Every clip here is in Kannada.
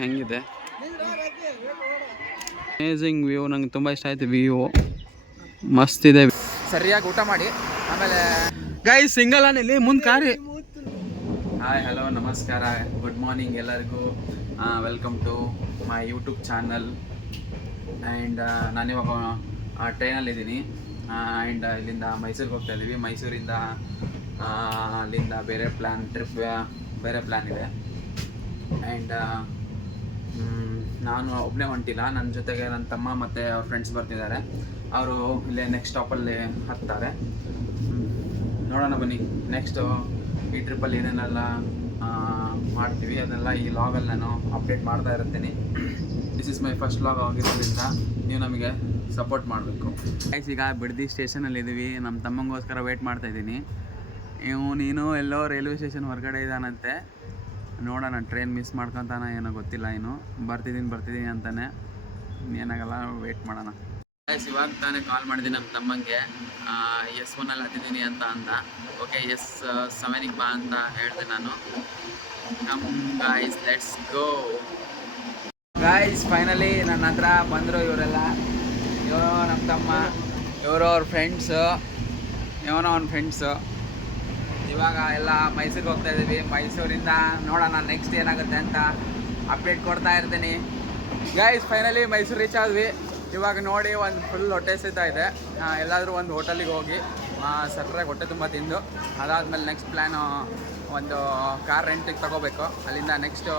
ಹೆಂಗಿದೆ ಅಮೇಜಿಂಗ್ ವ್ಯೂ. ನಂಗೆ ತುಂಬ ಇಷ್ಟ ಆಯ್ತು ವ್ಯೂ, ಮಸ್ತ್ ಇದೆ. ಸರಿಯಾಗಿ ಊಟ ಮಾಡಿ ಆಮೇಲೆ ಗೈಸ್ ಸಿಂಗಲ್ ಇಲ್ಲಿ ಮುಂದೆ ಕಾರಿ. ಹಾಯ್ ಹಲೋ ನಮಸ್ಕಾರ, ಗುಡ್ ಮಾರ್ನಿಂಗ್ ಎಲ್ಲರಿಗೂ. Welcome to my YouTube channel. And ನಾನಿವಾಗ ಟ್ರೈನಲ್ಲಿದ್ದೀನಿ. ಆ್ಯಂಡ್ ಇಲ್ಲಿಂದ ಮೈಸೂರಿಗೆ ಹೋಗ್ತಾ ಇದ್ದೀವಿ. ಮೈಸೂರಿಂದ ಅಲ್ಲಿಂದ ಬೇರೆ ಪ್ಲ್ಯಾನ್ ಇದೆ. ಆ್ಯಂಡ್ ನಾನು ಒಬ್ಬನೇ ಹೊಂಟಿಲ್ಲ, ನನ್ನ ಜೊತೆಗೆ ನನ್ನ ತಮ್ಮ ಮತ್ತು ಅವ್ರ ಫ್ರೆಂಡ್ಸ್ ಬರ್ತಿದ್ದಾರೆ. ಅವರು ಇಲ್ಲೇ ನೆಕ್ಸ್ಟ್ ಸ್ಟಾಪಲ್ಲಿ ಹತ್ತಾರೆ. ನೋಡೋಣ ಬನ್ನಿ, ನೆಕ್ಸ್ಟು ಈ ಟ್ರಿಪ್ಪಲ್ಲಿ ಏನೇನೆಲ್ಲ ಮಾಡ್ತೀವಿ ಅದನ್ನೆಲ್ಲ ಈ ಲಾಗಲ್ಲಿ ನಾನು ಅಪ್ಡೇಟ್ ಮಾಡ್ತಾ ಇರ್ತೀನಿ. This is my first log ಆಗಿರೋದ್ರಿಂದ ನೀವು ನಮಗೆ ಸಪೋರ್ಟ್ ಮಾಡಬೇಕು. ಈಗ ಬಿಡದಿ ಸ್ಟೇಷನಲ್ಲಿದ್ದೀವಿ. ನಮ್ಮ ತಮ್ಮಂಗೋಸ್ಕರ ವೇಟ್ ಮಾಡ್ತಾಯಿದ್ದೀನಿ. ನೀನು ಎಲ್ಲೋ ರೈಲ್ವೆ ಸ್ಟೇಷನ್ ಹೊರಗಡೆ ಇದ್ದಾನಂತೆ. ನೋಡೋಣ, ಟ್ರೈನ್ ಮಿಸ್ ಮಾಡ್ಕೊತಾನ ಏನೋ ಗೊತ್ತಿಲ್ಲ. ಇನ್ನು ಬರ್ತಿದ್ದೀನಿ ಅಂತಾನೆ. ಏನಾಗಲ್ಲ, ವೇಟ್ ಮಾಡೋಣ. ಇವಾಗ ತಾನೇ ಕಾಲ್ ಮಾಡಿದ್ದೀನಿ ನಮ್ಮ ತಮ್ಮಂಗೆ. S1 ಹತ್ತಿದ್ದೀನಿ ಅಂತ ಅಂದ. ಓಕೆ S7ಗೆ ಬಾ ಅಂತ ಹೇಳಿದೆ ನಾನು. Come guys, let's go. Guys finally ನನ್ನ ಹತ್ರ ಬಂದರು ಇವರೆಲ್ಲ. ಇವರು ನಮ್ಮ ತಮ್ಮ, ಇವರು ಅವ್ರ ಫ್ರೆಂಡ್ಸು, ಇವನು ಅವ್ನ ಫ್ರೆಂಡ್ಸು. ಇವಾಗ ಎಲ್ಲ ಮೈಸೂರಿಗೆ ಹೋಗ್ತಾ ಇದ್ದೀವಿ. ಮೈಸೂರಿಂದ ನೋಡೋಣ ನೆಕ್ಸ್ಟ್ ಏನಾಗುತ್ತೆ ಅಂತ ಅಪ್ಡೇಟ್ ಕೊಡ್ತಾ ಇರ್ತೀನಿ. ಗೈಸ್ ಫೈನಲಿ ಮೈಸೂರು ರೀಚ್ ಆದ್ವಿ. ಇವಾಗ ನೋಡಿ ಒಂದು ಫುಲ್ ಹೊಟ್ಟೆ ಸಿಗ್ತಾ ಇದೆ. ಎಲ್ಲಾದರೂ ಒಂದು ಹೋಟೆಲಿಗೆ ಹೋಗಿ ಸಟ್ರಾಗಿ ಹೊಟ್ಟೆ ತುಂಬ ತಿಂದು ಅದಾದಮೇಲೆ ನೆಕ್ಸ್ಟ್ ಪ್ಲ್ಯಾನು ಒಂದು ಕಾರ್ ರೆಂಟಿಗೆ ತೊಗೋಬೇಕು. ಅಲ್ಲಿಂದ ನೆಕ್ಸ್ಟು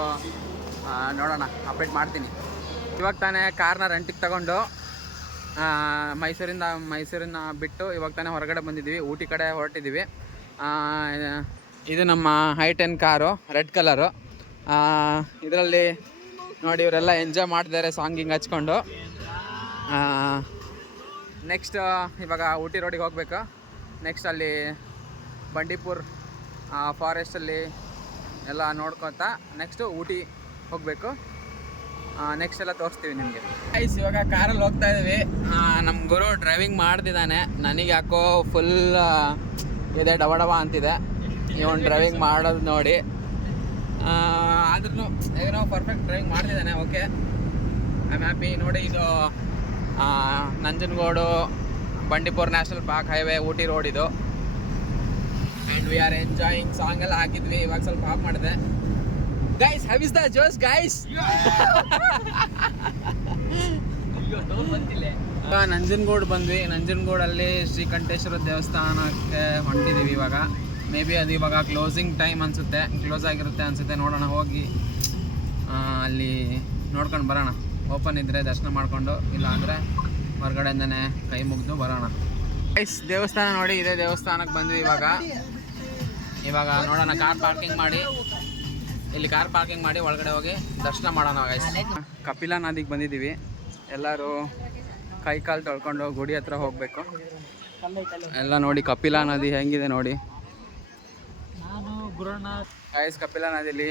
ನೋಡೋಣ, ಅಪ್ಡೇಟ್ ಮಾಡ್ತೀನಿ. ಇವಾಗ ತಾನೇ ಕಾರ್ನ ರೆಂಟಿಗೆ ತಗೊಂಡು ಮೈಸೂರಿನ ಬಿಟ್ಟು ಇವಾಗ ತಾನೇ ಹೊರಗಡೆ ಬಂದಿದ್ದೀವಿ. ಊಟಿ ಕಡೆ ಹೊರಟಿದ್ದೀವಿ. ಇದು ನಮ್ಮ I10 ಕಾರು, ರೆಡ್ ಕಲರು. ಇದರಲ್ಲಿ ನೋಡಿ ಇವರೆಲ್ಲ ಎಂಜಾಯ್ ಮಾಡ್ತಿದ್ದಾರೆ ಸಾಂಗಿಂಗ್ ಹಚ್ಕೊಂಡು. ನೆಕ್ಸ್ಟ್ ಇವಾಗ ಊಟಿ ರೋಡಿಗೆ ಹೋಗ್ಬೇಕು. ನೆಕ್ಸ್ಟ್ ಅಲ್ಲಿ ಬಂಡೀಪುರ್ ಫಾರೆಸ್ಟಲ್ಲಿ ಎಲ್ಲ ನೋಡ್ಕೊತಾ ನೆಕ್ಸ್ಟು ಊಟಿ ಹೋಗಬೇಕು. ನೆಕ್ಸ್ಟ್ ಎಲ್ಲ ತೋರಿಸ್ತೀವಿ ನಿಮಗೆ. ಗೈಸ್ ಇವಾಗ ಕಾರಲ್ಲಿ ಹೋಗ್ತಾ ಇದ್ದೀವಿ. ನಮ್ಮ ಗುರು ಡ್ರೈವಿಂಗ್ ಮಾಡ್ತಿದ್ದಾನೆ. ನನಗೆ ಯಾಕೋ ಫುಲ್ ಇದೆ, ಡವ ಅಂತಿದೆ ಇವನು ಡ್ರೈವಿಂಗ್ ಮಾಡೋದು ನೋಡಿ. ಆದ್ರೂ ಏನೋ ಪರ್ಫೆಕ್ಟ್ ಡ್ರೈವಿಂಗ್ ಮಾಡ್ತಿದ್ದಾನೆ. Okay, I am happy. ನೋಡಿ, ಇದು Nanjangud Bandipur national park highway Ooty road ಇದು. And we are enjoying. Song ಎಲ್ಲ ಹಾಕಿದ್ವಿ, ಇವಾಗ ಸ್ವಲ್ಪ ಆಫ್ ಮಾಡಿದೆ. Guys have is the josh guys. Nanjangud ಬಂದ್ವಿ. ನಂಜನಗೂಡಲ್ಲಿ ಶ್ರೀಕಂಠೇಶ್ವರ ದೇವಸ್ಥಾನಕ್ಕೆ ಹೊಂಟಿದ್ದೀವಿ ಇವಾಗ. ಮೇ ಬಿ ಅದು ಇವಾಗ ಕ್ಲೋಸಿಂಗ್ ಟೈಮ್ ಅನಿಸುತ್ತೆ, ಕ್ಲೋಸ್ ಆಗಿರುತ್ತೆ ಅನಿಸುತ್ತೆ. ನೋಡೋಣ, ಹೋಗಿ ಅಲ್ಲಿ ನೋಡ್ಕೊಂಡು ಬರೋಣ. ಓಪನ್ ಇದ್ದರೆ ದರ್ಶನ ಮಾಡಿಕೊಂಡು, ಇಲ್ಲ ಅಂದರೆ ಹೊರಗಡೆಯಿಂದನೇ ಕೈ ಮುಗಿದು ಬರೋಣ. ಗೈಸ್ ದೇವಸ್ಥಾನ ನೋಡಿ, ಇದೇ ದೇವಸ್ಥಾನಕ್ಕೆ ಬಂದ್ವಿ ಇವಾಗ ನೋಡೋಣ. ಕಾರ್ ಪಾರ್ಕಿಂಗ್ ಮಾಡಿ ಒಳಗಡೆ ಹೋಗಿ ದರ್ಶನ ಮಾಡೋಣ. ಗೈಸ್ ಕಪಿಲಾ ನದಿಗೆ ಬಂದಿದ್ದೀವಿ. ಎಲ್ಲರೂ ಕೈ ಕಾಲು ತೊಳ್ಕೊಂಡು ಗುಡಿ ಹತ್ರ ಹೋಗಬೇಕು. ಎಲ್ಲ ನೋಡಿ ಕಪಿಲಾ ನದಿ ಹೆಂಗಿದೆ ನೋಡಿ. ಗೈಸ್ ಕಪಿಲಾ ನದಿಲಿ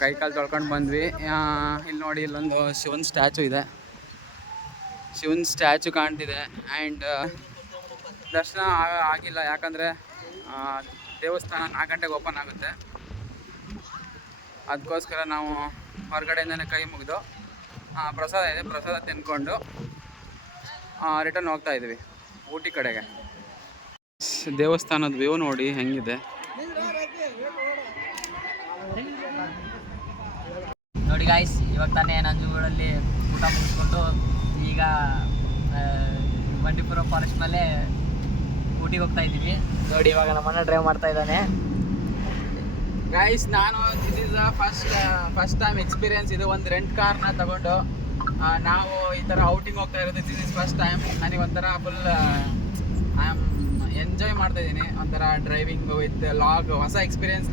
ಕೈ ಕಾಲು ತೊಳ್ಕೊಂಡು ಬಂದ್ವಿ. ಇಲ್ಲಿ ನೋಡಿ, ಇಲ್ಲೊಂದು ಶಿವನ್ ಸ್ಟ್ಯಾಚು ಇದೆ. ಶಿವನ್ ಸ್ಟ್ಯಾಚು ಕಾಣ್ತಿದೆ. ಆ್ಯಂಡ್ ದರ್ಶನ ಆಗಿಲ್ಲ, ಯಾಕಂದರೆ ದೇವಸ್ಥಾನ 4 ಗಂಟೆಗೆ ಓಪನ್ ಆಗುತ್ತೆ. ಅದಕ್ಕೋಸ್ಕರ ನಾವು ಹೊರಗಡೆಯಿಂದನೇ ಕೈ ಮುಗಿದು ಪ್ರಸಾದ ಇದೆ, ಪ್ರಸಾದ ತಿನ್ಕೊಂಡು ರಿಟರ್ನ್ ಹೋಗ್ತಾ ಇದ್ದೀವಿ ಊಟಿ ಕಡೆಗೆ. ದೇವಸ್ಥಾನದ ವ್ಯೂ ನೋಡಿ ಹೆಂಗಿದೆ. ನೋಡಿ ಗಾಯ್ಸ್, ಇವಾಗ ತಾನೇ ನಂಜನಗೂಡಲ್ಲಿ ಊಟ ಮುಗಿಸ್ಕೊಂಡು ಈಗ ಬಂಡೀಪುರ ಫಾರೆಸ್ಟ್ ಮೇಲೆ ಊಟಿಗೆ ಹೋಗ್ತಾ ಇದ್ದೀವಿ. ನೋಡಿ ಇವಾಗ ನಮ್ಮನ್ನ ಡ್ರೈವ್ ಮಾಡ್ತಾ ಇದ್ದಾನೆ. Guys this is first time experience. ಇದು ಒಂದು ರೆಂಟ್ ಕಾರ್ನ ತಗೊಂಡು ನಾವು ಈ ಥರ ಔಟಿಂಗ್ ಹೋಗ್ತಾ ಇರೋದು. This is first time. ನನಗೆ ಒಂಥರ ಫುಲ್ ಐ ಆಮ್ ಎಂಜಾಯ್ ಮಾಡ್ತಾ ಇದ್ದೀನಿ. ಒಂಥರ ಡ್ರೈವಿಂಗ್ ವಿತ್ ಹೊಸ ಎಕ್ಸ್ಪೀರಿಯನ್ಸ್.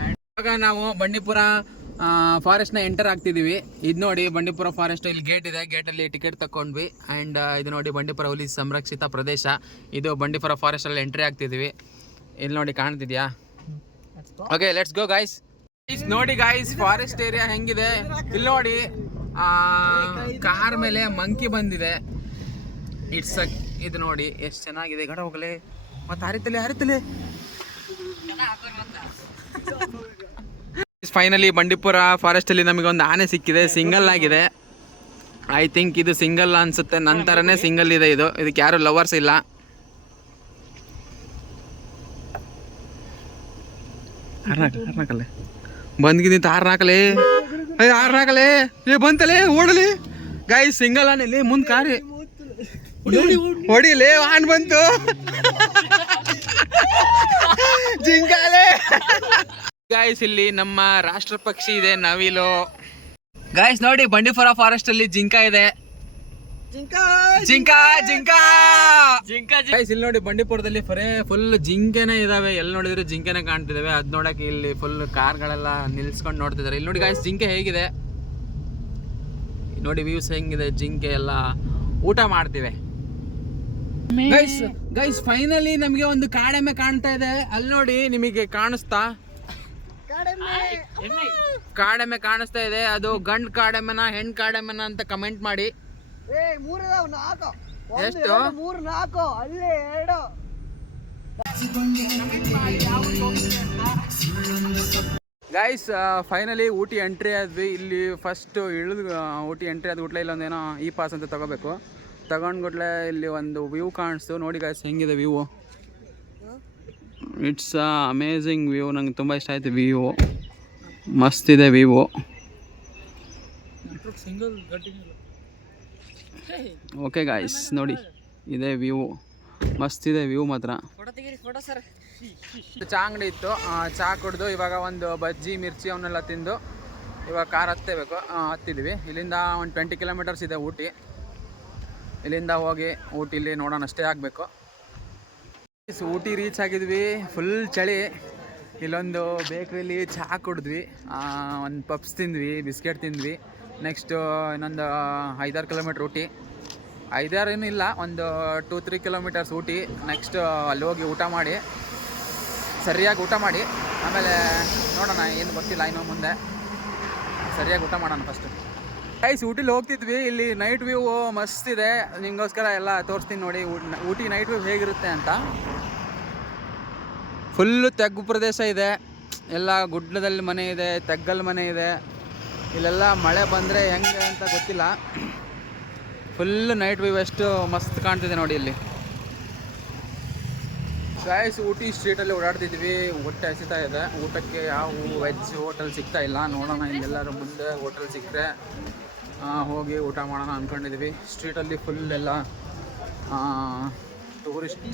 ಆ್ಯಂಡ್ ಇವಾಗ ನಾವು ಬಂಡೀಪುರ ಫಾರೆಸ್ಟ್ನ ಎಂಟರ್ ಆಗ್ತಿದ್ದೀವಿ. ಇದು ನೋಡಿ ಬಂಡೀಪುರ ಫಾರೆಸ್ಟ್. ಇಲ್ಲಿ ಗೇಟ್ ಇದೆ, ಗೇಟಲ್ಲಿ ಟಿಕೆಟ್ ತಗೊಂಡ್ವಿ. ಆ್ಯಂಡ್ ಇದು ನೋಡಿ ಬಂಡೀಪುರ ಹುಲಿ ಸಂರಕ್ಷಿತ ಪ್ರದೇಶ. ಇದು ಬಂಡೀಪುರ ಫಾರೆಸ್ಟಲ್ಲಿ ಎಂಟ್ರಿ ಆಗ್ತಿದ್ದೀವಿ. ಇಲ್ಲಿ ನೋಡಿ ಕಾಣ್ತಿದ್ಯಾ? Okay, let's go guys. ನೋಡಿ ಗೈಸ್ ಫಾರೆಸ್ಟ್ ಏರಿಯಾ ಹೆಂಗಿದೆ. ಇಲ್ಲಿ ನೋಡಿ ಕಾರ್ ಮೇಲೆ ಮಂಕಿ ಬಂದಿದೆ. ಇದು ನೋಡಿ ಎಷ್ಟು ಚೆನ್ನಾಗಿದೆ. ಗಡ ಹೋಗಲೇ ಮತ್ತೆ ಹರಿತಲೆ ಫೈನಲಿ ಬಂಡೀಪುರ ಫಾರೆಸ್ಟಲ್ಲಿ ನಮಗೊಂದು ಆನೆ ಸಿಕ್ಕಿದೆ, ಸಿಂಗಲ್ ಆಗಿದೆ. ಐ ಥಿಂಕ್ ಇದು ಸಿಂಗಲ್ ಅನ್ಸುತ್ತೆ, ನಂತರನೇ ಸಿಂಗಲ್ ಇದೆ. ಇದಕ್ಕೆ ಯಾರು ಲವರ್ಸ್ ಇಲ್ಲ. ಆರ್ನಾಕಲೆ ಬಂದ್ಗಿದ್ದ ಆರ್ನಾಕಲೆ ಆರ್ನಾಕಲೆ ಬಂತಲೆ ಓಡಲಿ ಗಾಯ್ ಸಿಂಗಲ್ ಆನೆ ಮುಂದ್ ಕಾರಿ ಹೊಡಿಲೇ ಆನ್ ಬಂತು ಜಿಂಕಾಲೆ. ಗಾಯ್ಸ್ ಇಲ್ಲಿ ನಮ್ಮ ರಾಷ್ಟ್ರ ಪಕ್ಷಿ ಇದೆ ನವಿಲು. ಗಾಯ್ಸ್ ನೋಡಿ ಬಂಡೀಪುರ ಫಾರೆಸ್ಟ್ ಅಲ್ಲಿ ಜಿಂಕ ಇದೆ. ಜಿಂಕ ಇಲ್ಲಿ ನೋಡಿ ಬಂಡೀಪುರದಲ್ಲಿ ಫುಲ್ ಜಿಂಕೆನೆ ಇದಾವೆ. ಎಲ್ಲಿ ನೋಡಿದ್ರು ಜಿಂಕೆನೆ ಕಾಣ್ತಿದಾವೆ. ಅದ್ ನೋಡಕ್ಕೆ ಇಲ್ಲಿ ಫುಲ್ ಕಾರ್ಗಳೆಲ್ಲ ನಿಲ್ಸ್ಕೊಂಡು ನೋಡ್ತಿದಾರೆ. ಇಲ್ಲಿ ನೋಡಿ ಗಾಯ್ಸ್ ಜಿಂಕೆ ಹೇಗಿದೆ ನೋಡಿ, ವ್ಯೂಸ್ ಹೆಂಗಿದೆ. ಜಿಂಕೆ ಎಲ್ಲ ಊಟ ಮಾಡ್ತಿವೆ. ಗೈಸ್ ಫೈನಲಿ ನಮಗೆ ಒಂದು ಕಾಡೆಮ್ಮೆ ಕಾಣ್ತಾ ಇದೆ. ಅಲ್ಲಿ ನೋಡಿ ನಿಮಗೆ ಕಾಣಿಸ್ತಾ? ಕಾಡೆಮ್ಮೆ ಕಾಣಿಸ್ತಾ ಇದೆ. ಅದು ಗಂಡ್ ಕಾಡೆಮ್ಮೆನ ಹೆಣ್ ಕಾಡೆಮ್ಮೆನ ಅಂತ ಕಮೆಂಟ್ ಮಾಡಿ. ಎಷ್ಟು? ಗೈಸ್ ಫೈನಲಿ ಊಟಿ ಎಂಟ್ರಿ ಆದ್ವಿ. ಇಲ್ಲಿ ಫಸ್ಟ್ ಇಳಿದು ಊಟಿ ಎಂಟ್ರಿ ಆದ ಗುಟ್ಲೆ ಇಲ್ಲೊಂದೇನೋ ಈ ಪಾಸ್ ಅಂತ ತಗೋಬೇಕು. ತಗೊಂಡ್ಗುಟ್ಲೆ ಇಲ್ಲಿ ಒಂದು ವ್ಯೂ ಕಾಣಿಸ್ತು ನೋಡಿ ಗೈಸ್ ಹೆಂಗಿದೆ ವ್ಯೂ. It's amazing view. ನಂಗೆ ತುಂಬ ಇಷ್ಟ ಆಯ್ತು ವ್ಯೂ, ಮಸ್ತ್ ಇದೆ ವ್ಯೂ. ಓಕೆ ಗಾಯ್ಸ್ ನೋಡಿ ಇದೆ ವ್ಯೂ, ಮಸ್ತ್ ಇದೆ ವ್ಯೂ ಮಾತ್ರ. ಚಾ ಅಂಗಡಿ ಇತ್ತು, ಚಾ ಕುಡ್ದು ಇವಾಗ ಒಂದು ಬಜ್ಜಿ ಮಿರ್ಚಿ ಅವನ್ನೆಲ್ಲ ತಿಂದು ಇವಾಗ ಕಾರ್ ಹತ್ತಿದ್ವಿ. ಇಲ್ಲಿಂದ ಒಂದು 20 ಕಿಲೋಮೀಟರ್ಸ್ ಇದೆ ಊಟಿ. ಇಲ್ಲಿಂದ ಹೋಗಿ ಊಟಿಲಿ ನೋಡೋಣ ಅಷ್ಟೇ ಆಗಬೇಕು. ಊಟಿ ರೀಚ್ ಆಗಿದ್ವಿ, ಫುಲ್ ಚಳಿ. ಇಲ್ಲೊಂದು ಬೇಕ್ರಿಲಿ ಚಹಾ ಕುಡಿದ್ವಿ, ಒಂದು ಪಪ್ಸ್ ತಿಂದ್ವಿ, ಬಿಸ್ಕೆಟ್ ತಿಂದ್ವಿ. ನೆಕ್ಸ್ಟು ಇನ್ನೊಂದು 5-6 ಕಿಲೋಮೀಟ್ರ್ ಊಟಿ. 5-6 ಏನೂ ಇಲ್ಲ, ಒಂದು 2-3 ಕಿಲೋಮೀಟರ್ಸ್ ಊಟಿ. ನೆಕ್ಸ್ಟ್ ಅಲ್ಲಿ ಹೋಗಿ ಊಟ ಮಾಡಿ, ಸರಿಯಾಗಿ ಊಟ ಮಾಡಿ ಆಮೇಲೆ ನೋಡೋಣ. ಏನು ಗೊತ್ತಿಲ್ಲ ಇನ್ನು ಮುಂದೆ, ಸರಿಯಾಗಿ ಊಟ ಮಾಡೋಣ ಫಸ್ಟು. ಗೈಸ್ ಊಟಿಲಿ ಹೋಗ್ತಿದ್ವಿ. ಇಲ್ಲಿ ನೈಟ್ ವ್ಯೂ ಮಸ್ತ್ ಇದೆ, ನಿಮಗೋಸ್ಕರ ಎಲ್ಲ ತೋರಿಸ್ತೀನಿ ನೋಡಿ ಊಟಿ ನೈಟ್ ವ್ಯೂ ಹೇಗಿರುತ್ತೆ ಅಂತ. ಫುಲ್ಲು ತೆಗ್ಗು ಪ್ರದೇಶ ಇದೆ, ಎಲ್ಲ ಗುಡ್ಡದಲ್ಲಿ ಮನೆ ಇದೆ, ತೆಗ್ಗಲ್ಲಿ ಮನೆ ಇದೆ. ಇಲ್ಲೆಲ್ಲ ಮಳೆ ಬಂದರೆ ಹೆಂಗೆ ಅಂತ ಗೊತ್ತಿಲ್ಲ. ಫುಲ್ಲು ನೈಟ್ ವ್ಯೂ ಎಷ್ಟು ಮಸ್ತ್ ಕಾಣ್ತಿದೆ ನೋಡಿ ಇಲ್ಲಿ. ಗೈಸ್ ಊಟಿ ಸ್ಟ್ರೀಟಲ್ಲಿ ಓಡಾಡ್ತಿದ್ವಿ, ಹೊಟ್ಟೆ ಹಸಿತಾ ಇದೆ. ಊಟಕ್ಕೆ ಯಾವ ವೆಜ್ ಹೋಟೆಲ್ ಸಿಗ್ತಾ ಇಲ್ಲ. ನೋಡೋಣ ಇಲ್ಲೆಲ್ಲರೂ ಮುಂದೆ ಹೋಟೆಲ್ ಸಿಕ್ಕರೆ ಹೋಗಿ ಊಟ ಮಾಡೋಣ ಅಂದ್ಕೊಂಡಿದ್ವಿ. ಸ್ಟ್ರೀಟಲ್ಲಿ ಫುಲ್ ಎಲ್ಲ ಟೂರಿಸ್ಟ್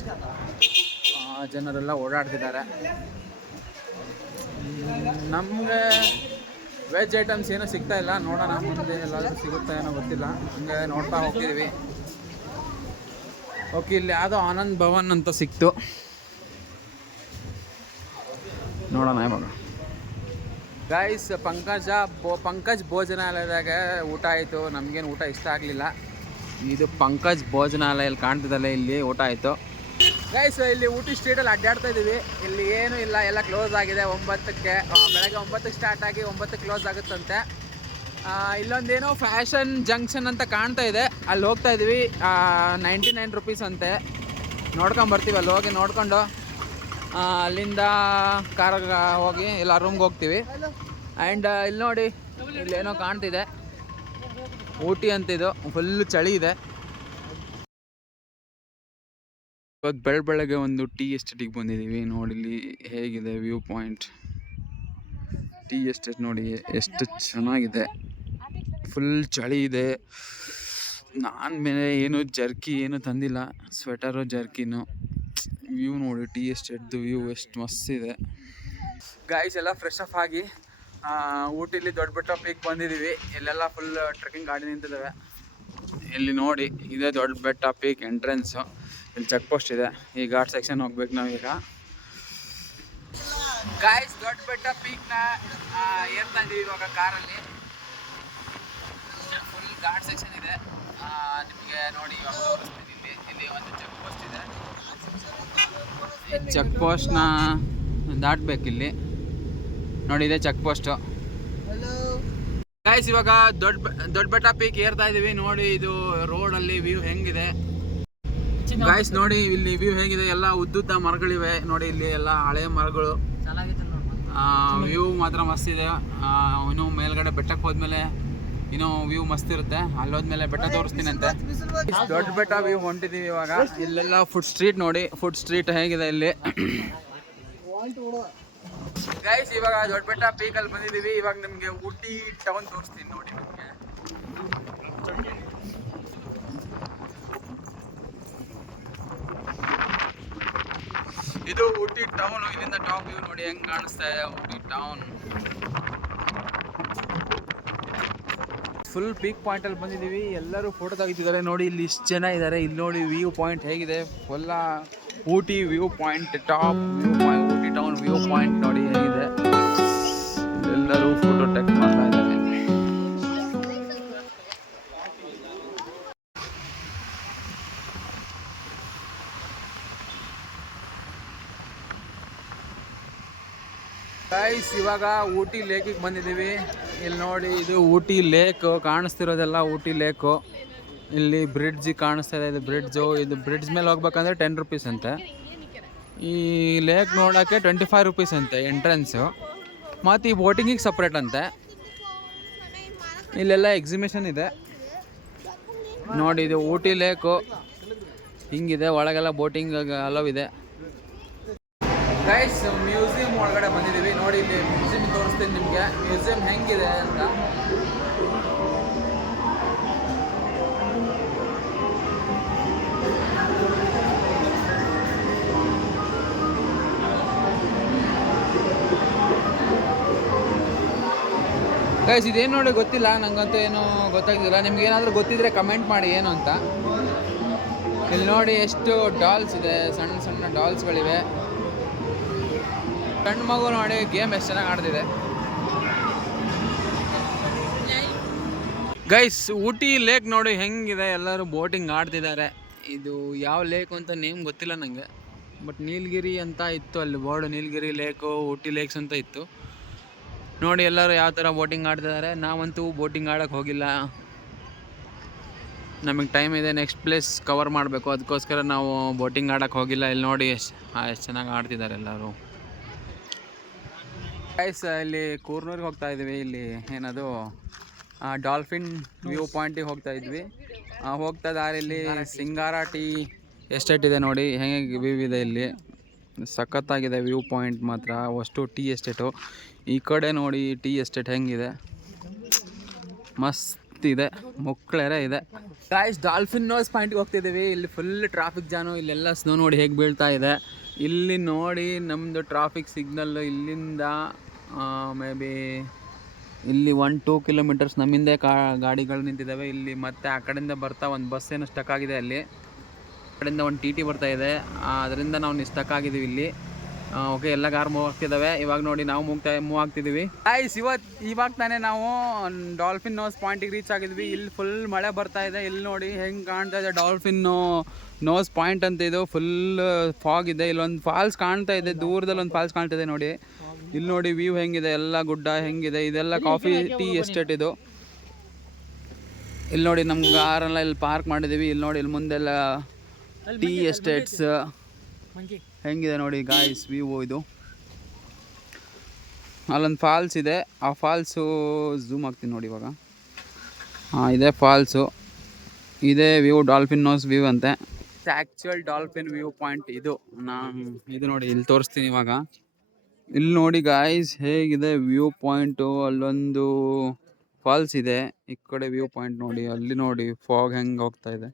ಜನರೆಲ್ಲ ಓಡಾಡ್ತಿದ್ದಾರೆ. ನಮಗೆ ವೆಜ್ ಐಟಮ್ಸ್ ಏನೂ ಸಿಗ್ತಾ ಇಲ್ಲ. ನೋಡೋಣ ಮುಂದೆ ಎಲ್ಲಾದರೂ ಸಿಗುತ್ತಾ ಏನೋ ಗೊತ್ತಿಲ್ಲ, ಹಂಗೆ ನೋಡ್ತಾ ಹೋಗ್ತಿದ್ವಿ. ಓಕೆ, ಇಲ್ಲಿ ಯಾವುದೋ ಆನಂದ್ ಭವನ್ ಅಂತ ಸಿಕ್ತು, ನೋಡೋಣ ಇವಾಗ. ಗೈಸ್ ಪಂಕಜ್ ಭೋಜನಾಲಯದಾಗ ಊಟ ಆಯಿತು. ನಮಗೇನು ಊಟ ಇಷ್ಟ ಆಗಲಿಲ್ಲ. ಇದು ಪಂಕಜ್ ಭೋಜನಾಲಯಲ್ಲಿ ಕಾಣ್ತಿದ್ದಲ್ಲ, ಇಲ್ಲಿ ಊಟ ಆಯಿತು. ಗೈಸ್ ಇಲ್ಲಿ ಊಟಿ ಸ್ಟ್ರೀಟಲ್ಲಿ ಅಡ್ಡಾಡ್ತಾ ಇದ್ದೀವಿ. ಇಲ್ಲಿ ಏನೂ ಇಲ್ಲ, ಎಲ್ಲ ಕ್ಲೋಸ್ ಆಗಿದೆ. 9ಕ್ಕೆ ಬೆಳಗ್ಗೆ 9ಕ್ಕೆ ಸ್ಟಾರ್ಟ್ ಆಗಿ 9ಕ್ಕೆ ಕ್ಲೋಸ್ ಆಗುತ್ತಂತೆ. ಇಲ್ಲೊಂದೇನೋ ಫ್ಯಾಷನ್ ಜಂಕ್ಷನ್ ಅಂತ ಕಾಣ್ತಾ ಇದೆ, ಅಲ್ಲಿ ಹೋಗ್ತಾ ಇದ್ದೀವಿ. 99 ರುಪೀಸ್ ಅಂತೆ. ನೋಡ್ಕೊಂಬರ್ತೀವಿ, ಅಲ್ಲಿ ಹೋಗಿ ನೋಡ್ಕೊಂಡು ಅಲ್ಲಿಂದ ಕಾರಾಗ ಹೋಗಿ ಎಲ್ಲ ರೂಮ್ಗೆ ಹೋಗ್ತೀವಿ. ಆ್ಯಂಡ್ ಇಲ್ಲಿ ನೋಡಿ ಇಲ್ಲೇನೋ ಕಾಣ್ತಿದೆ, ಊಟಿ ಅಂತಿದು. ಫುಲ್ ಚಳಿ ಇದೆ. ಇವಾಗ ಬೆಳಗ್ಗೆ ಒಂದು ಟೀ ಎಸ್ಟೇಟಿಗೆ ಬಂದಿದ್ದೀವಿ. ನೋಡಿ ಇಲ್ಲಿ ಹೇಗಿದೆ ವ್ಯೂ ಪಾಯಿಂಟ್. ಟೀ ಎಸ್ಟೇಟ್ ನೋಡಿ ಎಷ್ಟು ಚೆನ್ನಾಗಿದೆ. ಫುಲ್ ಚಳಿ ಇದೆ. ನಾನು ಮೇಲೆ ಏನು ಜರ್ಕಿ ಏನು ತಂದಿಲ್ಲ, ಸ್ವೆಟರು ಜರ್ಕಿನು. ವ್ಯೂ ನೋಡಿ ಟೀ ಎಸ್ಟೇಟ್ದು ವ್ಯೂ ಎಷ್ಟು ಮಸ್ತ್ ಇದೆ. ಗಾಯ್ಸ್ ಎಲ್ಲ ಫ್ರೆಶ್ ಅಪ್ ಆಗಿ ಊಟಿಲಿ ದೊಡ್ಡ ಬೆಟ್ಟ ಪೀಕ್ ಬಂದಿದ್ದೀವಿ. ಇಲ್ಲೆಲ್ಲ ಫುಲ್ ಟ್ರೆಕ್ಕಿಂಗ್ ಗಾಡಿ ನಿಂತಿದ್ದಾವೆ. ಇಲ್ಲಿ ನೋಡಿ ಇದೇ ದೊಡ್ಡ ಬೆಟ್ಟ ಪೀಕ್ ಎಂಟ್ರೆನ್ಸು. ಇಲ್ಲಿ ಚೆಕ್ ಪೋಸ್ಟ್ ಇದೆ. ಈ ಘಾಟ್ ಸೆಕ್ಷನ್ ಹೋಗ್ಬೇಕು ನಾವೀಗ. ಗಾಯ್ಸ್ ದೊಡ್ಡ ಬೆಟ್ಟ ಪೀಕ್ನ ಏರ್ತಾ ಇದ್ದೀವಿ ಇವಾಗ ಕಾರಲ್ಲಿ. ಫುಲ್ ಘಾಟ್ ಸೆಕ್ಷನ್ ಇದೆ. ನಿಮಗೆ ನೋಡಿ ಇವಾಗ ತೋರಿಸ್ತೀನಿ. ಇಲ್ಲಿ ಒಂದು ಚೆಕ್ ಪೋಸ್ಟ್ ಇದೆ. ಚೆಕ್ ಪೋಸ್ಟ್ನ ದಾಟಬೇಕಿಲ್ಲಿ. ನೋಡಿ ಇದೆ ಚೆಕ್ ಪೋಸ್ಟು. ಗಾಯ್ಸ್ ಇವಾಗ ದೊಡ್ಡ ಬೆಟ್ಟ ಪೀಕ್ ಏರ್ತಾ ಇದೀವಿ. ನೋಡಿ ಇದು ರೋಡಲ್ಲಿ ವ್ಯೂ ಹೆಂಗಿದೆ ಗಾಯ್ಸ್. ನೋಡಿ ಇಲ್ಲಿ ವ್ಯೂ ಹೇಗಿದೆ. ಎಲ್ಲ ಉದ್ದುದ್ದ ಮರಗಳಿವೆ ನೋಡಿ. ಇಲ್ಲಿ ಎಲ್ಲ ಹಳೆ ಮರಗಳು. ವ್ಯೂ ಮಾತ್ರ ಮಸ್ತ್ ಇದೆ. ಇನ್ನು ಮೇಲ್ಗಡೆ ಬೆಟ್ಟಕ್ಕೆ ಹೋದ್ಮೇಲೆ ಇನ್ನೂ ವ್ಯೂ ಮಸ್ತ್ ಇರುತ್ತೆ. ಅಲ್ಲೋದ್ಮೇಲೆ ಬೆಟ್ಟ ತೋರಿಸ್ತೀನಿ ಅಂತೆ. ದೊಡ್ಡ ಬೆಟ್ಟ ವ್ಯೂ ಹೊಂಟಿದ್ದೀವಿ ಇವಾಗ. ಇಲ್ಲೆಲ್ಲ ಫುಡ್ ಸ್ಟ್ರೀಟ್ ನೋಡಿ, ಫುಡ್ ಸ್ಟ್ರೀಟ್ ಹೇಗಿದೆ ಇಲ್ಲಿ. ಗೈಸ್ ಇವಾಗ ದೊಡ್ಡ ಬೆಟ್ಟ ಪೀಕಲ್ಲಿ ಬಂದಿದ್ದೀವಿ. ಇವಾಗ ನಿಮಗೆ ಊಟಿ ಟೌನ್ ತೋರಿಸ್ತೀನಿ ನೋಡಿ ನಿಮಗೆ. ಇದು ಊಟಿ ಟೌನ್. ಇಲ್ಲಿಂದ ಟಾಪ್ ವ್ಯೂ ನೋಡಿ ಹೆಂಗ್ ಕಾಣಿಸ್ತಾ ಇದೆ Ooty town. Full peak point ಅಲ್ಲಿ ಬಂದಿದ್ದೀವಿ. ಎಲ್ಲರೂ ಫೋಟೋ ತೆಗಿತಿದ್ದಾರೆ ನೋಡಿ. ಇಲ್ಲಿ ಇಷ್ಟು ಜನ ಇದ್ದಾರೆ. ಇಲ್ಲಿ ನೋಡಿ ವ್ಯೂ ಪಾಯಿಂಟ್ ಹೇಗಿದೆ. Full Ooty view point, top view point, Ooty town view point ನೋಡಿ ಹೇಗಿದೆ. ಎಲ್ಲರೂ ಫೋಟೋ ಟೆಕ್ ಮಾಡ್ತಾ ಇದ್ದಾರೆ. ಗೈಸ್ ಇವಾಗ ಊಟಿ ಲೇಕಿಗೆ ಬಂದಿದ್ದೀವಿ. ಇಲ್ಲಿ ನೋಡಿ ಇದು ಊಟಿ ಲೇಕ್ ಕಾಣಿಸ್ತಿರೋದೆಲ್ಲ ಊಟಿ ಲೇಕು. ಇಲ್ಲಿ ಬ್ರಿಡ್ಜ್ ಕಾಣಿಸ್ತಾ ಇದೆ. ಇದು ಬ್ರಿಡ್ಜು. ಇದು ಬ್ರಿಡ್ಜ್ ಮೇಲೆ ಹೋಗ್ಬೇಕಂದ್ರೆ 10 ರೂಪೀಸ್ ಅಂತೆ. ಈ ಲೇಕ್ ನೋಡೋಕ್ಕೆ 25 ರೂಪೀಸ್ ಅಂತೆ ಎಂಟ್ರೆನ್ಸು. ಮತ್ತು ಈ ಬೋಟಿಂಗಿಗೆ ಸಪ್ರೇಟ್ ಅಂತೆ. ಇಲ್ಲೆಲ್ಲ ಎಕ್ಸಿಬಿಷನ್ ಇದೆ ನೋಡಿ. ಇದು ಊಟಿ ಲೇಕು ಹಿಂಗಿದೆ. ಒಳಗೆಲ್ಲ ಬೋಟಿಂಗ್ ಅಲವ್ ಇದೆ. ಗೈಸ್ ಮ್ಯೂಸಿಯಂ ಒಳಗಡೆ ಬಂದಿದ್ದೀವಿ ನೋಡಿ. ಇಲ್ಲಿ ಮ್ಯೂಸಿಯಂ ತೋರಿಸ್ತೀನಿ ನಿಮಗೆ. ಮ್ಯೂಸಿಯಂ ಹೆಂಗಿದೆ ಅಂತ. ಗೈಸ್ ಇದೇನು ನೋಡಿ ಗೊತ್ತಿಲ್ಲ ನಂಗಂತೂ, ಏನು ಗೊತ್ತಾಗ್ತಿಲ್ಲ. ನಿಮ್ಗೆ ಏನಾದರೂ ಗೊತ್ತಿದ್ರೆ ಕಮೆಂಟ್ ಮಾಡಿ ಏನು ಅಂತ. ಇಲ್ಲಿ ನೋಡಿ ಎಷ್ಟು ಡಾಲ್ಸ್ ಇದೆ, ಸಣ್ಣ ಸಣ್ಣ ಡಾಲ್ಸ್ಗಳಿವೆ. ಸಣ್ಣ ಮಗು ನೋಡಿ ಗೇಮ್ ಎಷ್ಟು ಚೆನ್ನಾಗಿ ಆಡ್ತಿದೆ. ಗೈಸ್ ಊಟಿ ಲೇಕ್ ನೋಡಿ ಹೆಂಗಿದೆ. ಎಲ್ಲರೂ ಬೋಟಿಂಗ್ ಆಡ್ತಿದ್ದಾರೆ. ಇದು ಯಾವ ಲೇಕ್ ಅಂತ ನೇಮ್ ಗೊತ್ತಿಲ್ಲ ನನಗೆ, ಬಟ್ ನೀಲಗಿರಿ ಅಂತ ಇತ್ತು ಅಲ್ಲಿ ಬೋರ್ಡ್. ನೀಲಗಿರಿ ಲೇಕು, ಊಟಿ ಲೇಕ್ಸ್ ಅಂತ ಇತ್ತು ನೋಡಿ. ಎಲ್ಲರೂ ಯಾವ ಥರ ಬೋಟಿಂಗ್ ಆಡ್ತಿದ್ದಾರೆ. ನಾವಂತೂ ಬೋಟಿಂಗ್ ಆಡೋಕ್ಕೆ ಹೋಗಿಲ್ಲ. ನಮಗೆ ಟೈಮ್ ಇದೆ, ನೆಕ್ಸ್ಟ್ ಪ್ಲೇಸ್ ಕವರ್ ಮಾಡಬೇಕು. ಅದಕ್ಕೋಸ್ಕರ ನಾವು ಬೋಟಿಂಗ್ ಆಡೋಕ್ಕೆ ಹೋಗಿಲ್ಲ. ಇಲ್ಲಿ ನೋಡಿ ಎಷ್ಟು ಚೆನ್ನಾಗಿ ಆಡ್ತಿದ್ದಾರೆ ಎಲ್ಲರೂ. ಗೈಸ್ ಇಲ್ಲಿ ಕೂರ್ನೂರಿಗೆ ಹೋಗ್ತಾ ಇದ್ವಿ. ಇಲ್ಲಿ ಏನದು ಡಾಲ್ಫಿನ್ ವ್ಯೂ ಪಾಯಿಂಟಿಗೆ ಹೋಗ್ತಾ ಇದ್ವಿ. ಹೋಗ್ತಾ ದಾರಿಯಲ್ಲಿ ಸಿಂಗಾರ ಟೀ ಎಸ್ಟೇಟ್ ಇದೆ ನೋಡಿ. ಹೆಂಗೆ ವ್ಯೂ ಇದೆ ಇಲ್ಲಿ. ಸಖತ್ತಾಗಿದೆ ವ್ಯೂ ಪಾಯಿಂಟ್ ಮಾತ್ರ. ಅಷ್ಟು ಟೀ ಎಸ್ಟೇಟು. ಈ ಕಡೆ ನೋಡಿ ಟೀ ಎಸ್ಟೇಟ್ ಹೆಂಗಿದೆ, ಮಸ್ತ್ ಇದೆ, ಮುಕ್ಕಳೆರೆ ಇದೆ. ಗಾಯ್ಸ್ ಡಾಲ್ಫಿನ್ ನೋಸ್ ಪಾಯಿಂಟ್ಗೆ ಹೋಗ್ತಿದ್ದೀವಿ. ಇಲ್ಲಿ ಫುಲ್ ಟ್ರಾಫಿಕ್ ಜಾನು. ಇಲ್ಲೆಲ್ಲ ಸ್ನೋ ನೋಡಿ ಹೇಗೆ ಬೀಳ್ತಾ ಇದೆ. ಇಲ್ಲಿ ನೋಡಿ ನಮ್ಮದು ಟ್ರಾಫಿಕ್ ಸಿಗ್ನಲ್ಲು. ಇಲ್ಲಿಂದ ಮೇ ಬಿ ಇಲ್ಲಿ 1-2 ಕಿಲೋಮೀಟರ್ಸ್ ನಮ್ಮಿಂದೆ ಗಾಡಿಗಳು ನಿಂತಿದ್ದಾವೆ. ಇಲ್ಲಿ ಮತ್ತೆ ಆ ಕಡೆಯಿಂದ ಬರ್ತಾ ಒಂದು ಬಸ್ ಏನೋ ಸ್ಟಕ್ ಆಗಿದೆ. ಅಲ್ಲಿ ಆ ಕಡೆಯಿಂದ ಒಂದು ಟಿ ಬರ್ತಾ ಇದೆ. ಅದರಿಂದ ನಾವು ಸ್ಟಕ್ ಆಗಿದ್ದೀವಿ ಇಲ್ಲಿ. ಓಕೆ ಎಲ್ಲ ಕಾರ್ ಮೂವ್ ಆಗ್ತಿದ್ದಾವೆ. ಇವಾಗ ನೋಡಿ ನಾವು ಮೂವ್ ಆಗ್ತಿದ್ದೀವಿ. ಗಾಯ್ಸ್ ಇವಾಗ ತಾನೇ ನಾವು ಡಾಲ್ಫಿನ್ ನೋಸ್ ಪಾಯಿಂಟಿಗೆ ರೀಚ್ ಆಗಿದ್ವಿ. ಇಲ್ಲಿ ಫುಲ್ ಮಳೆ ಬರ್ತಾ ಇದೆ. ಇಲ್ಲಿ ನೋಡಿ ಹೆಂಗೆ ಕಾಣ್ತಾ ಇದೆ ಡಾಲ್ಫಿನ್ ನೋಸ್ ಪಾಯಿಂಟ್ ಅಂತ. ಇದು ಫುಲ್ ಫಾಗ್ ಇದೆ. ಇಲ್ಲೊಂದು ಫಾಲ್ಸ್ ಕಾಣ್ತಾ ಇದೆ. ದೂರದಲ್ಲಿ ಒಂದು ಫಾಲ್ಸ್ ಕಾಣ್ತಾ ಇದೆ ನೋಡಿ. ಇಲ್ಲಿ ನೋಡಿ ವ್ಯೂ ಹೆಂಗಿದೆ, ಎಲ್ಲ ಗುಡ್ಡ ಹೆಂಗಿದೆ. ಇದೆಲ್ಲ ಕಾಫಿ ಟೀ ಎಸ್ಟೇಟ್ ಇದು. ಇಲ್ಲಿ ನೋಡಿ ನಮ್ಮ ಕಾರೆಲ್ಲ ಇಲ್ಲಿ ಪಾರ್ಕ್ ಮಾಡಿದ್ದೀವಿ. ಇಲ್ಲಿ ನೋಡಿ ಇಲ್ಲಿ ಮುಂದೆಲ್ಲ ಟೀ ಎಸ್ಟೇಟ್ಸ್ ಹೆಂಗಿದೆ ನೋಡಿ ಗಾಯ್ಸ್ ವ್ಯೂ. ಇದು ಅಲ್ಲೊಂದು ಫಾಲ್ಸ್ ಇದೆ. ಆ ಫಾಲ್ಸು ಝೂಮ್ ಆಗ್ತೀನಿ ನೋಡಿ ಇವಾಗ. ಇದೇ ಫಾಲ್ಸು, ಇದೇ ವ್ಯೂ ಡಾಲ್ಫಿನ್ ನೋಸ್ ವ್ಯೂ ಅಂತೆ. ಆ್ಯಕ್ಚುಯಲ್ ಡಾಲ್ಫಿನ್ ವ್ಯೂ ಪಾಯಿಂಟ್ ಇದು. ಇದು ನೋಡಿ ಇಲ್ಲಿ ತೋರಿಸ್ತೀನಿ ಇವಾಗ. ಇಲ್ಲಿ ನೋಡಿ ಗಾಯ್ಸ್ ಹೇಗಿದೆ ವ್ಯೂ ಪಾಯಿಂಟು. ಅಲ್ಲೊಂದು ಫಾಲ್ಸ್ ಇದೆ. ಈ ಕಡೆ ವ್ಯೂ ಪಾಯಿಂಟ್ ನೋಡಿ. ಅಲ್ಲಿ ನೋಡಿ ಫಾಗ್ ಹೆಂಗೆ ಹೋಗ್ತಾ ಇದೆ.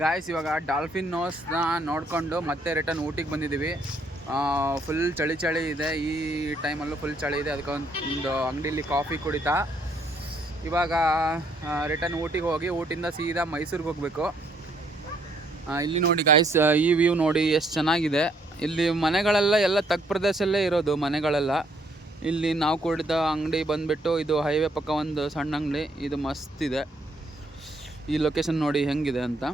ಗಾಯ್ಸ್ ಇವಾಗ ಡಾಲ್ಫಿನ್ ನೋಸ್ನ ನೋಡಿಕೊಂಡು ಮತ್ತೆ ರಿಟರ್ನ್ ಊಟಿಗೆ ಬಂದಿದ್ದೀವಿ. ಫುಲ್ ಚಳಿ ಇದೆ. ಈ ಟೈಮಲ್ಲೂ ಫುಲ್ ಚಳಿ ಇದೆ. ಅದಕ್ಕೊಂದು ಅಂಗಡಿಯಲ್ಲಿ ಕಾಫಿ ಕುಡಿತಾ ಇವಾಗ ರಿಟರ್ನ್ ಊಟಿಗೆ ಹೋಗಿ ಊಟಿಂದ ಸೀದಾ ಮೈಸೂರಿಗೆ ಹೋಗಬೇಕು. ಇಲ್ಲಿ ನೋಡಿ ಗಾಯ್ಸ್ ಈ ವ್ಯೂ ನೋಡಿ ಎಷ್ಟು ಚೆನ್ನಾಗಿದೆ. ಇಲ್ಲಿ ಮನೆಗಳೆಲ್ಲ ಎಲ್ಲ ತಗ್ಗು ಪ್ರದೇಶದಲ್ಲೇ ಇರೋದು ಮನೆಗಳೆಲ್ಲ. ಇಲ್ಲಿ ನಾವು ಕುಡಿದ ಅಂಗಡಿ ಬಂದುಬಿಟ್ಟು ಇದು ಹೈವೇ ಪಕ್ಕ ಒಂದು ಸಣ್ಣ ಅಂಗಡಿ. ಇದು ಮಸ್ತ್ ಇದೆ. ಈ ಲೊಕೇಶನ್ ನೋಡಿ ಹೆಂಗಿದೆ ಅಂತ.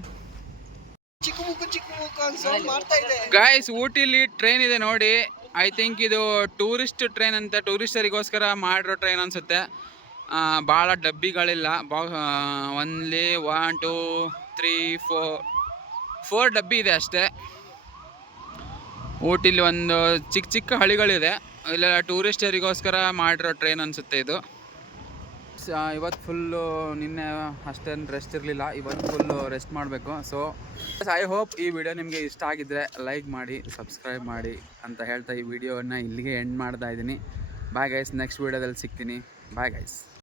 ಗಾಯ್ಸ್ ಊಟಿಲಿ ಟ್ರೈನ್ ಇದೆ ನೋಡಿ. ಐ ಥಿಂಕ್ ಇದು ಟೂರಿಸ್ಟ್ ಟ್ರೈನ್ ಅಂತ, ಟೂರಿಸ್ಟರಿಗೋಸ್ಕರ ಮಾಡಿರೋ ಟ್ರೈನ್ ಅನಿಸುತ್ತೆ. ಭಾಳ ಡಬ್ಬಿಗಳಿಲ್ಲ. ಓನ್ಲಿ 1 2 3 4 ಡಬ್ಬಿ ಇದೆ ಅಷ್ಟೇ. ಊಟಿಲಿ ಒಂದು ಚಿಕ್ಕ ಚಿಕ್ಕ ಹಳ್ಳಿಗಳಿದೆ, ಇಲ್ಲೆಲ್ಲ ಟೂರಿಸ್ಟರಿಗೋಸ್ಕರ ಮಾಡಿರೋ ಟ್ರೈನ್ ಅನಿಸುತ್ತೆ ಇದು. ಇವತ್ತು ಫುಲ್ಲು ನಿನ್ನೆ ಅಷ್ಟೇನು ರೆಸ್ಟ್ ಇರಲಿಲ್ಲ, ಇವತ್ತು ಫುಲ್ಲು ರೆಸ್ಟ್ ಮಾಡಬೇಕು. ಸೊ ಐ ಹೋಪ್ ಈ ವಿಡಿಯೋ ನಿಮಗೆ ಇಷ್ಟ ಆಗಿದ್ದರೆ ಲೈಕ್ ಮಾಡಿ, ಸಬ್ಸ್ಕ್ರೈಬ್ ಮಾಡಿ ಅಂತ ಹೇಳ್ತಾ ಈ ವಿಡಿಯೋನ ಇಲ್ಲಿಗೆ ಎಂಡ್ ಮಾಡ್ತಾ ಇದ್ದೀನಿ. ಬಾಯ್ ಗೈಸ್, ನೆಕ್ಸ್ಟ್ ವಿಡಿಯೋದಲ್ಲಿ ಸಿಗ್ತೀನಿ. Bye guys.